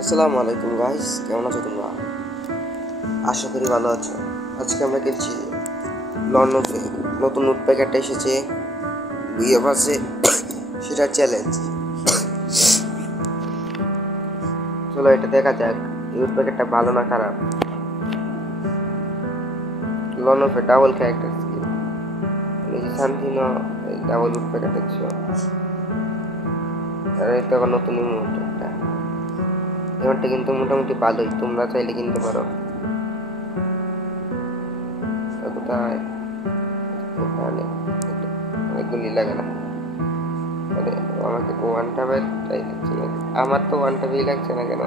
আসসালামু আলাইকুম গাইস, কেমন আছো তোমরা? আশা করি ভালো আছো। আজকে আমরা খেলছি লন্ডনে। নতুন নোট প্যাকেটটা এসেছে দুই আছে সেটা চ্যালেঞ্জ। চলো এটা দেখা যাক নোট প্যাকেটটা ভালো না খারাপ। লন্ডনে ডাবল ক্যারেক্টার স্কিল, শান্তি না ডাবল নোট প্যাকেট দেখছো, আর এটা আবার নতুন ইমোটটা। ইমোটটা কিন্তু মোটামুটি ভালোই, তোমরা চাইলে কিনতে পারো। কোথায় ওখানে অনেকগুলি লাগে না। আরে আমাকে ওয়ানটা ব্যাটাই লাগছে না, আমার তো ওয়ানটা বি লাগছে না কেন?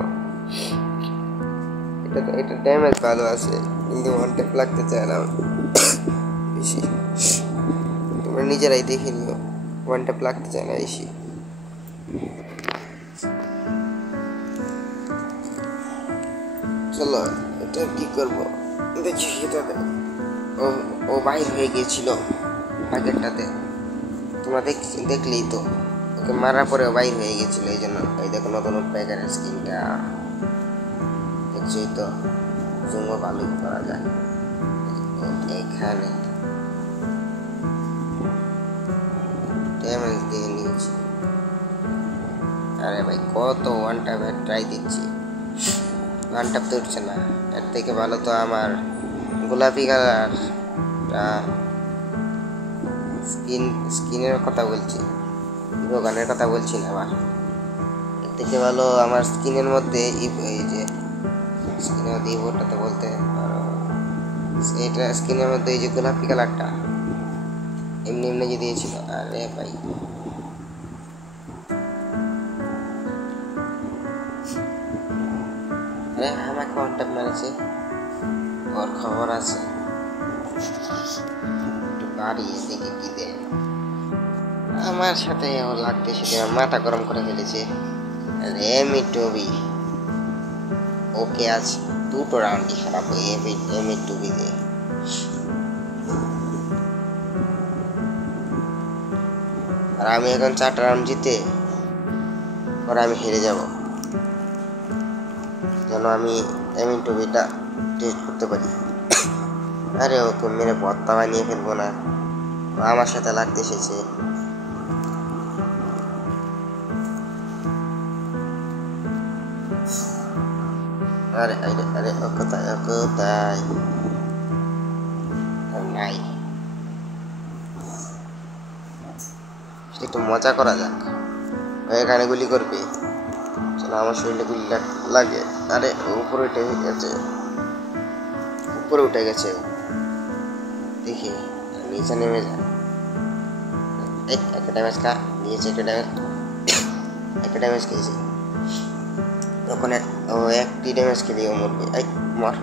এটা ড্যামেজ ভালো আছে কিন্তু ওয়ান ট্যাপ লাগতে চায় না বেশি। তোমরা নিজেরাই দেখে নিও, ওয়ান ট্যাপ লাগতে চায় না বেশি। চলো এটা কি করবো দেখি। এটাতে ও ও বাহির হয়ে গিয়েছিল প্যাকেটটাতে, তোমরা দেখলেই তো ওকে মারার পরে বাইর হয়ে গেছিল। এই জন্য এই দেখো নতুন প্যাকেটের স্কিনটা দেখছোই তো, জুমও ভালোই করা যায়। এখানে ড্যামেজ দিয়ে নিয়েছি। আরে ভাই কত ওয়ান ট্যাপে ট্রাই দিচ্ছি, ওয়ান ট্যাপ তো উঠছে না। এর থেকে ভালো তো আমার গোলাপি কালার স্কিনের কথা বলছি, গানের কথা বলছি না। আবার এর থেকে ভালো আমার স্কিনের মধ্যে এই যে স্কিনের মধ্যে ইভোটা তো বলতে পারো, এটা স্কিনের মধ্যে এই যে গোলাপি কালারটা এমনি এমনি যে দিয়েছিল। আরে ভাই আরে আমাকে ওয়ানট্যাপ মেরেছে, ওর খবর আছে। একটু বাড়িয়ে দেখে কি দেয়। আমার সাথে ও লাগতে সেটা মাথা গরম করে ফেলেছে। রেমি টবি ওকে আজ দুটো রাউন্ডই খারাপ হয়ে এমি টুবি দিয়ে। আর আমি এখন 4টা রাউন্ড জিতে পরে আমি হেরে যাব, যেন আমি এমি টুবিটা টেস্ট করতে পারি। আরে ওকে মেরে ভর্তা বানিয়ে ফেলবো না, ও আমার সাথে লাগতে এসেছে। আরে আরে আরে ও কোথায় নাই, একটু মজা করা যাক। এখানে গুলি করবে, চলো আমার শরীরে গুলি লাগে। আরে উপরে উঠে গেছে, উপরে উঠে গেছে, দেখি নিচে নেমে যায়। একটা ড্যামেজ খা নিয়েছে, একটা ড্যামেজ খেয়েছে। ওখানে ও একটি ড্যামেজ খেলে ও মরবে। এই মর,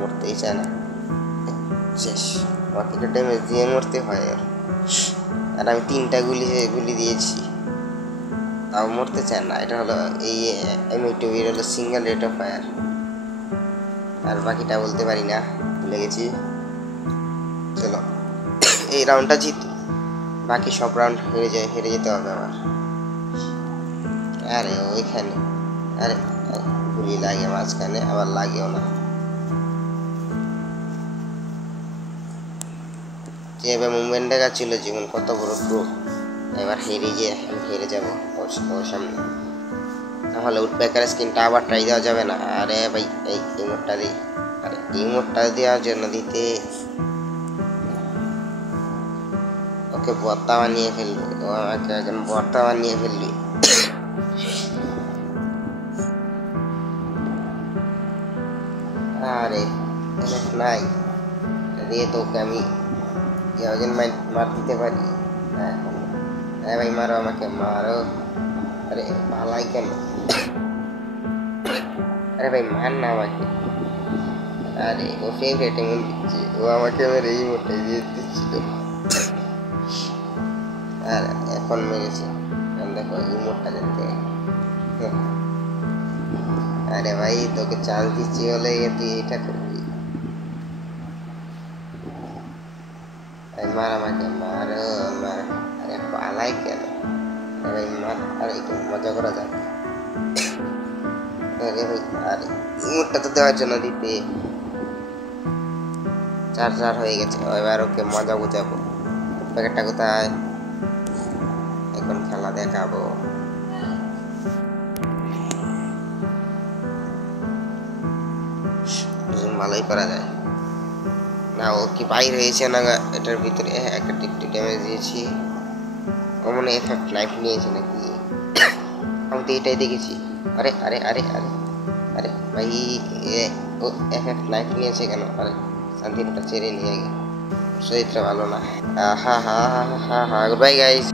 মরতেই চায় না, শেষ। আমাকে একটা ড্যামেজ দিয়ে মরতে হয়। আর আমি 3টা গুলি দিয়েছি, তাও মরতে চায় না। এটা হলো এই এমএ2 হলো সিঙ্গেল রেট অফ ফায়ার। আর বাকিটা বলতে পারি না, ভুলে গেছি। চলো এই রাউন্ডটা জিত, বাকি সব রাউন্ড হেরে যেতে হবে আমার। আরে ওইখানে আরে গুলি লাগে মাঝখানে, আবার লাগেও না। যেভাবে মুভমেন্ট দেখাচ্ছিল জীবন কত বড় প্রো, এবার হেরে যাবো ওর সামনে। তাহলে উডপ্যাকার স্কিনটা আবার ট্রাই দেওয়া যাবে না। আরে ভাই এই ইমোটটা দিই, আরে ইমোটটা দেওয়ার জন্য দিতে ওকে ভর্তা বানিয়ে ফেলবে, ও আমাকে এখন ভর্তা বানিয়ে ফেলবি। আরে নাই দিয়ে তো ওকে আমি মার দিতে পারি। হ্যাঁ ভাই মারো, আমাকে মারো। আরে ভালাই কেন? আরে ভাই মার না আমাকে। আরে ও ফেভারিট এমন দিচ্ছে, ও আমাকে মেরে এই মোটাই দিয়ে দিচ্ছিল। আর এখন মেরেছে, দেখো ইমোটটা দেখতে। আরে ভাই তোকে চান্স দিচ্ছি বলে তুই এটা করবি। মার আমাকে, মারো মার। আরে পালাই কেন? আরে মার, আরে একটু মজা করা যাক। আরে ভাই, আর ইমোটটা তো দেওয়ার জন্য দিতে 4 হয়ে গেছে। এবার ওকে মজা বুঝাবো। প্যাকেটটা কোথায়? এখন খেলা দেখাবো। ভালোই করা যায় না। ও কি বাইর হয়েছে না এটার ভিতরে? একটা টিপটি ড্যামেজ দিয়েছি। ও মনে এফেক্ট লাইফ নিয়েছে নাকি? আমি তো এটাই দেখেছি। আরে আরে আরে আরে আরে ভাই, ও এফেক্ট লাইফ নিয়েছে কেন? আরে শান্তিটা ছেড়ে নিয়ে গে, চরিত্র ভালো না। হা হা হা হা হা। Good bye guys.